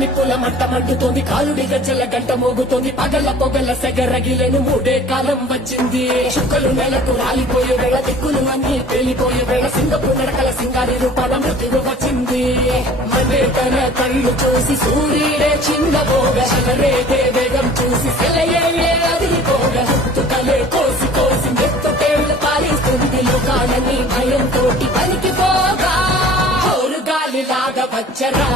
నిప్పుల మంట మండుతోంది, కాలుడి గజ్జల గంట మోగుతోంది, పగల పొగల సెగరగిలేను మూడే కాలం వచ్చింది. చుక్కలు నెలకు రాలిపోయే వేళ, దిక్కులు అన్ని పేలిపోయే వేళ, సింగపు నడకల సింగారి రూపాల మృత్యువు వచ్చింది. మనే తన కళ్ళు చూసి సూర్యుడే చిన్నబోగ, రేగే వేగం చూసి సెలయే అదిరిపోగ, తుకలే కోసి కోసి మెత్తుటేళ్లు పాలిస్తుంది. లోకాలని భయం తోటి పనికిపోగా గాలిలాగా వచ్చరా